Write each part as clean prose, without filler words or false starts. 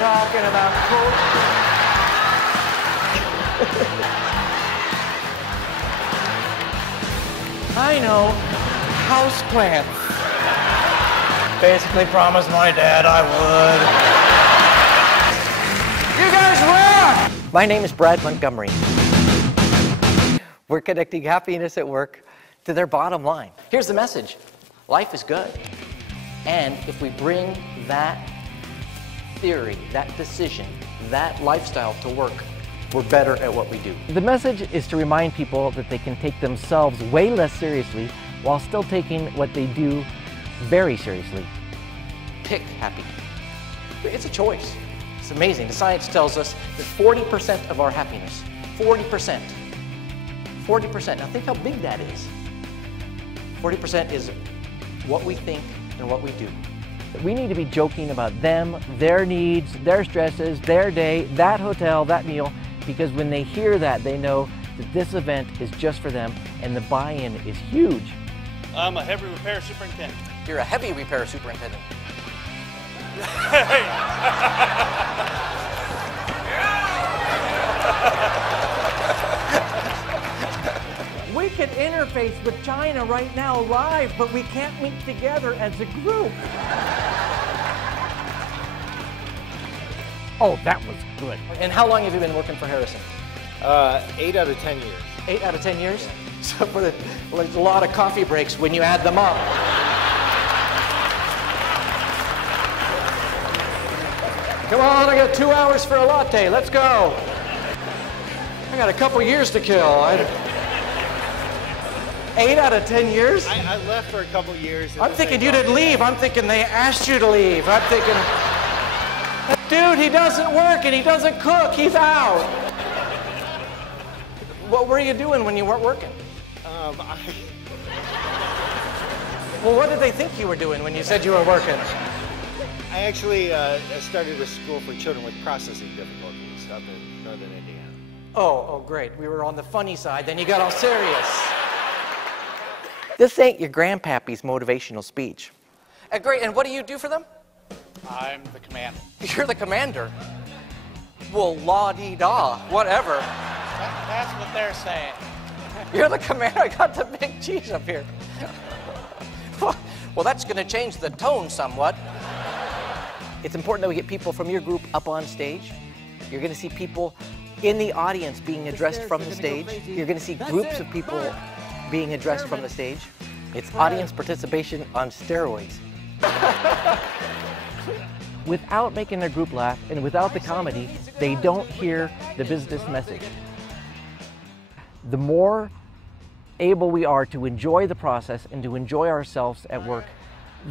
talking about cold. I know, houseplants. Basically promised my dad I would. You guys rock! My name is Brad Montgomery. We're connecting happiness at work to their bottom line. Here's the message. Life is good. And if we bring that theory, that decision, that lifestyle to work, we're better at what we do. The message is to remind people that they can take themselves way less seriously while still taking what they do very seriously. Pick happy. It's a choice. It's amazing. The science tells us that 40% of our happiness, 40%. Now think how big that is. 40% is what we think and what we do. We need to be joking about them, their needs, their stresses, their day, that hotel, that meal, because when they hear that, they know that this event is just for them and the buy-in is huge. I'm a heavy repair superintendent. You're a heavy repair superintendent. We can interface with China right now live, but we can't meet together as a group. Oh, that was good. And how long have you been working for Harrison? 8 out of 10 years. 8 out of 10 years? Yeah. So well, there's a lot of coffee breaks when you add them up. Come on, I got 2 hours for a latte. Let's go. I got a couple years to kill. 8 out of 10 years? I left for a couple years. I'm thinking you didn't leave. I'm thinking they asked you to leave. I'm thinking, dude, he doesn't work and he doesn't cook. He's out. What were you doing when you weren't working? Well, what did they think you were doing when you said you were working? I actually started a school for children with processing difficulties up in northern Indiana. Oh, great. We were on the funny side, then you got all serious. This ain't your grandpappy's motivational speech. Great, and what do you do for them? I'm the commander. You're the commander? Well, la-dee-da, whatever. That's what they're saying. You're the commander? I got the big cheese up here. Well, that's going to change the tone somewhat. It's important that we get people from your group up on stage. You're going to see people in the audience being addressed from the stage. You're going to see groups of people being addressed from the stage. It's audience participation on steroids. Without making their group laugh and without the comedy, they don't hear the business message. The more able we are to enjoy the process and to enjoy ourselves at work,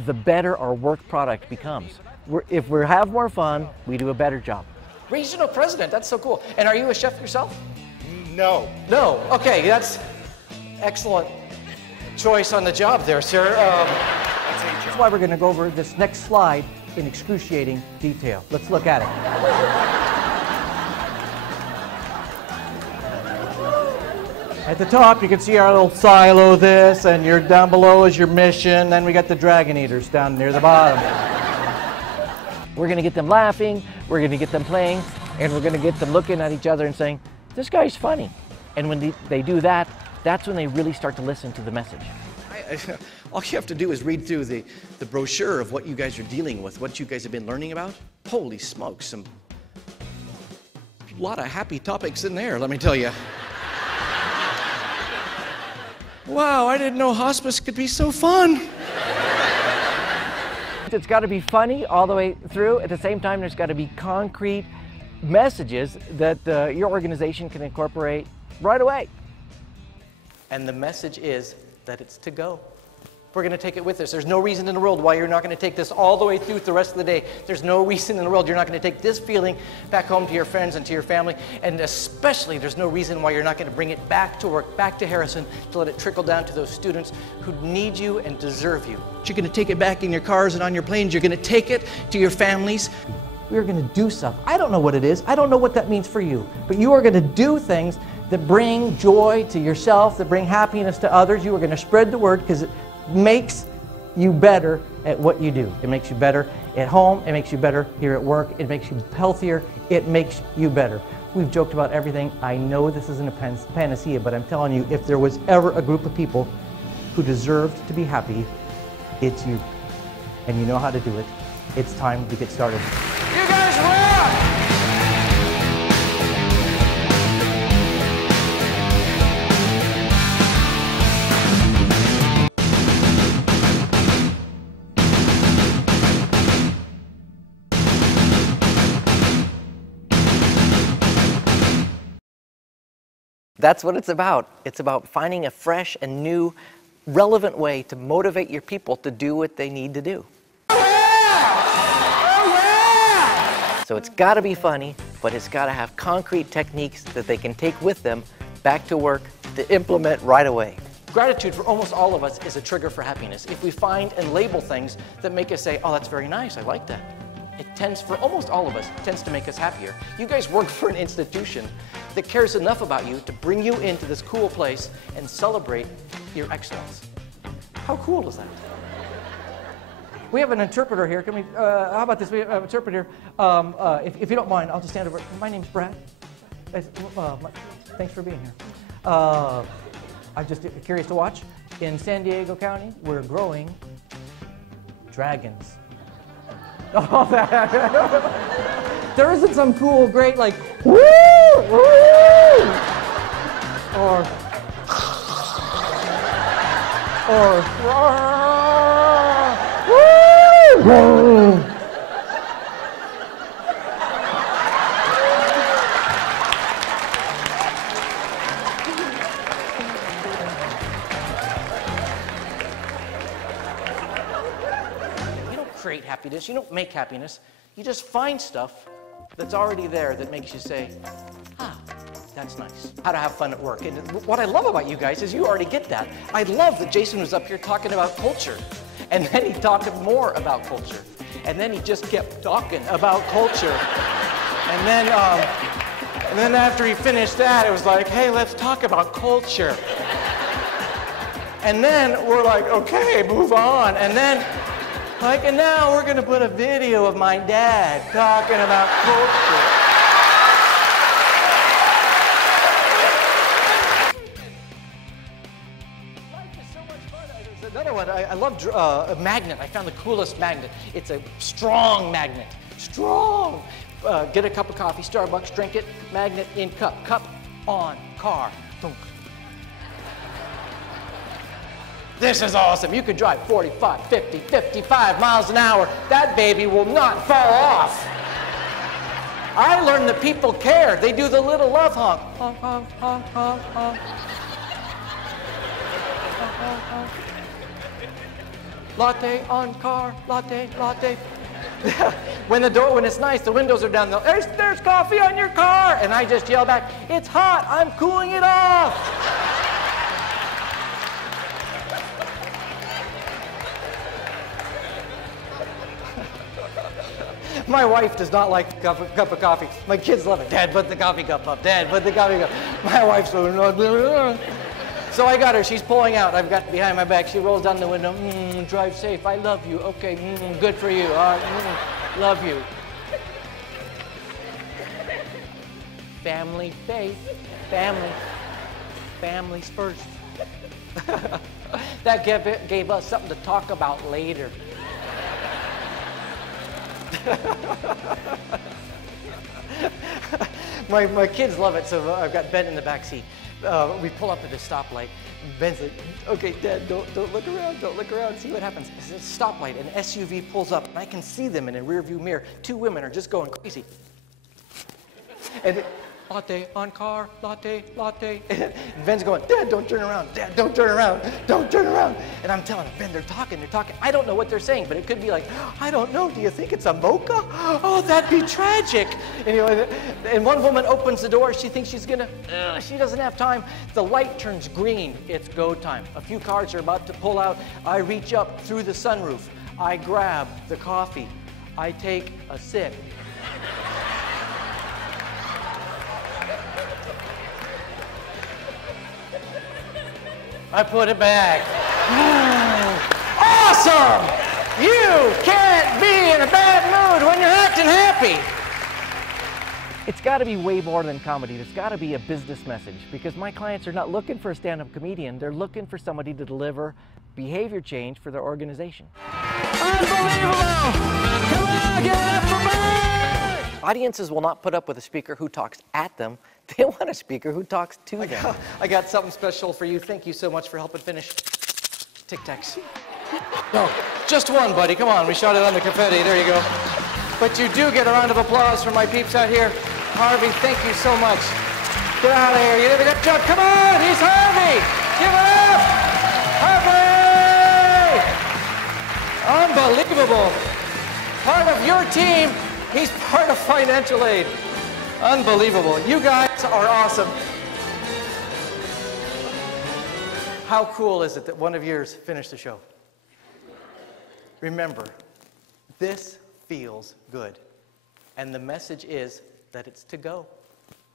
the better our work product becomes. If we have more fun, we do a better job. Regional president, that's so cool. And are you a chef yourself? No. No, okay, that's excellent choice on the job there, sir. That's why we're going to go over this next slide in excruciating detail. Let's look at it. At the top, you can see our little silo this, and your down below is your mission. Then we got the dragon eaters down near the bottom. We're going to get them laughing, we're going to get them playing, and we're going to get them looking at each other and saying, this guy's funny. And when they do that, that's when they really start to listen to the message. All you have to do is read through the brochure of what you guys are dealing with, what you guys have been learning about. Holy smokes, a lot of happy topics in there, let me tell you. Wow, I didn't know hospice could be so fun. It's got to be funny all the way through. At the same time, there's got to be concrete messages that your organization can incorporate right away. And the message is that it's to go. We're going to take it with us. There's no reason in the world why you're not going to take this all the way through the rest of the day. There's no reason in the world you're not going to take this feeling back home to your friends and to your family. And especially, there's no reason why you're not going to bring it back to work, back to Harrison, to let it trickle down to those students who need you and deserve you. You're going to take it back in your cars and on your planes. You're going to take it to your families. We're going to do stuff. I don't know what it is. I don't know what that means for you. But you are going to do things that bring joy to yourself, that bring happiness to others. You are going to spread the word because it makes you better at what you do. It makes you better at home. It makes you better here at work. It makes you healthier. It makes you better. We've joked about everything. I know this isn't a panacea, but I'm telling you, if there was ever a group of people who deserved to be happy, it's you. And you know how to do it. It's time to get started. You guys rock! That's what it's about. It's about finding a fresh and new, relevant way to motivate your people to do what they need to do. So it's got to be funny, but it's got to have concrete techniques that they can take with them back to work to implement right away. Gratitude for almost all of us is a trigger for happiness. If we find and label things that make us say, oh, that's very nice, I like that. It tends, for almost all of us, tends to make us happier. You guys work for an institution that cares enough about you to bring you into this cool place and celebrate your excellence. How cool is that? We have an interpreter here. Can we, how about this? We have an interpreter. If you don't mind, I'll just stand over. My name's Brad. Thanks for being here. I'm just curious to watch. In San Diego County, we're growing dragons. Oh, there isn't some cool, great, like, woo, woo, or woo. Create happiness. You don't make happiness. You just find stuff that's already there that makes you say, ah, that's nice. How to have fun at work. And what I love about you guys is you already get that. I love that Jason was up here talking about culture. And then he talked more about culture. And then he just kept talking about culture. And then after he finished that, it was like, hey, let's talk about culture. And then we're like, okay, move on. And then and now we're going to put a video of my dad talking about culture. Life is so much fun. There's another one. I love a magnet. I found the coolest magnet. It's a strong magnet. Strong. Get a cup of coffee, Starbucks, drink it, magnet in cup. Cup on car. Boom. This is awesome. You can drive 45, 50, 55 miles an hour. That baby will not fall off. I learned that people care. They do the little love honk. Honk, honk, honk, honk, honk. Honk, honk, honk. Latte on car, latte, latte. When it's nice, the windows are down. There's coffee on your car. And I just yell back, it's hot, I'm cooling it off. My wife does not like a cup of coffee. My kids love it. Dad, put the coffee cup up. Dad, put the coffee cup. My wife's so I got her. She's pulling out. I've got behind my back. She rolls down the window. Drive safe. I love you. Okay. Good for you. Love you. Family, faith. Family. Families first. That gave us something to talk about later. My kids love it, so I've got Ben in the back seat. We pull up at a stoplight. Ben's like, okay, Dad, don't look around, see what happens. It's a stoplight, an SUV pulls up, and I can see them in a rearview mirror. Two women are just going crazy. And latte on car, latte, latte. And Ben's going, Dad, don't turn around. Dad, don't turn around. Don't turn around. And I'm telling him, Ben, they're talking. I don't know what they're saying, but it could be like, I don't know. Do you think it's a mocha? Oh, that'd be tragic. And one woman opens the door. She thinks she's going to, she doesn't have time. The light turns green. It's go time. A few cars are about to pull out. I reach up through the sunroof. I grab the coffee. I take a sip. I put it back. awesome! You can't be in a bad mood when you're acting happy. It's got to be way more than comedy. There's got to be a business message, because my clients are not looking for a stand-up comedian. They're looking for somebody to deliver behavior change for their organization. Unbelievable! Come on, give it up for me! Audiences will not put up with a speaker who talks at them. They want a speaker who talks to them. I got something special for you. Thank you so much for helping finish Tic Tacs. No, just one, buddy. Come on, we shot it on the confetti. There you go. But you do get a round of applause from my peeps out here. Harvey, thank you so much. Get out of here. You did a good job. Come on, he's Harvey. Give it up. Harvey! Unbelievable. Part of your team. He's part of financial aid. Unbelievable. You guys are awesome. How cool is it that one of yours finished the show? Remember, this feels good. And the message is that it's to go.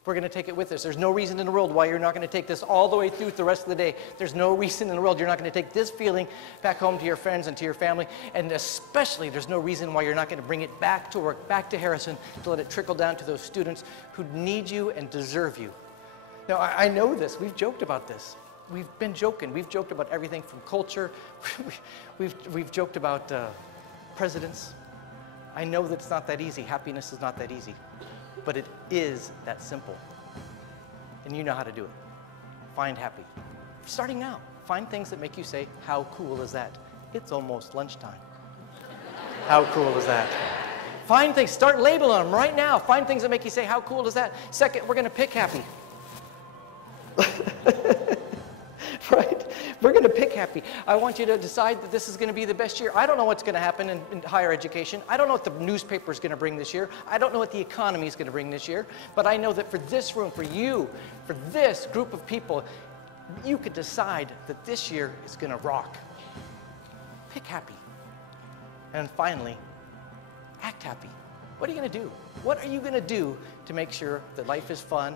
We're going to take it with us. There's no reason in the world why you're not going to take this all the way through the rest of the day. There's no reason in the world you're not going to take this feeling back home to your friends and to your family. And especially, there's no reason why you're not going to bring it back to work, back to Harrison, to let it trickle down to those students who need you and deserve you. Now, I know this. We've joked about this. We've been joking. We've joked about everything from culture. We've joked about presidents. I know that it's not that easy. Happiness is not that easy. But it is that simple. And you know how to do it. Find happy. Starting now. Find things that make you say, how cool is that? It's almost lunchtime. How cool is that? Find things. Start labeling them right now. Find things that make you say, how cool is that? Second, we're going to pick happy. Right? We're going to pick happy. I want you to decide that this is going to be the best year. I don't know what's going to happen in higher education. I don't know what the newspaper is going to bring this year. I don't know what the economy is going to bring this year. But I know that for this room, for you, for this group of people, you could decide that this year is going to rock. Pick happy. And finally, act happy. What are you going to do? What are you going to do to make sure that life is fun,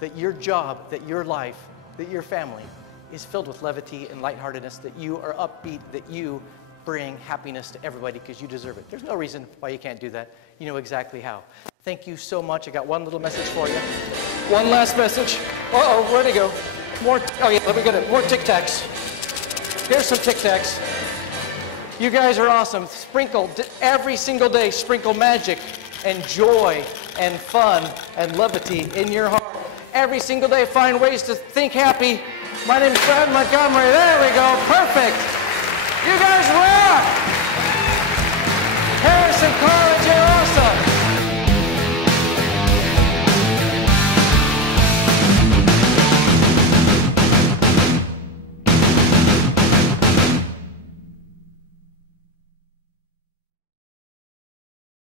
that your job, that your life, that your family is filled with levity and lightheartedness, that you are upbeat, that you bring happiness to everybody because you deserve it. There's no reason why you can't do that. You know exactly how. Thank you so much. I got one little message for you. One last message. Uh-oh, where'd it go? More, oh yeah, let me get it. More Tic Tacs. Here's some Tic Tacs. You guys are awesome. Sprinkle, every single day, sprinkle magic and joy and fun and levity in your heart. Every single day, find ways to think happy. My name's Fred Montgomery. There we go. Perfect. You guys rock. Harrison College, you're awesome.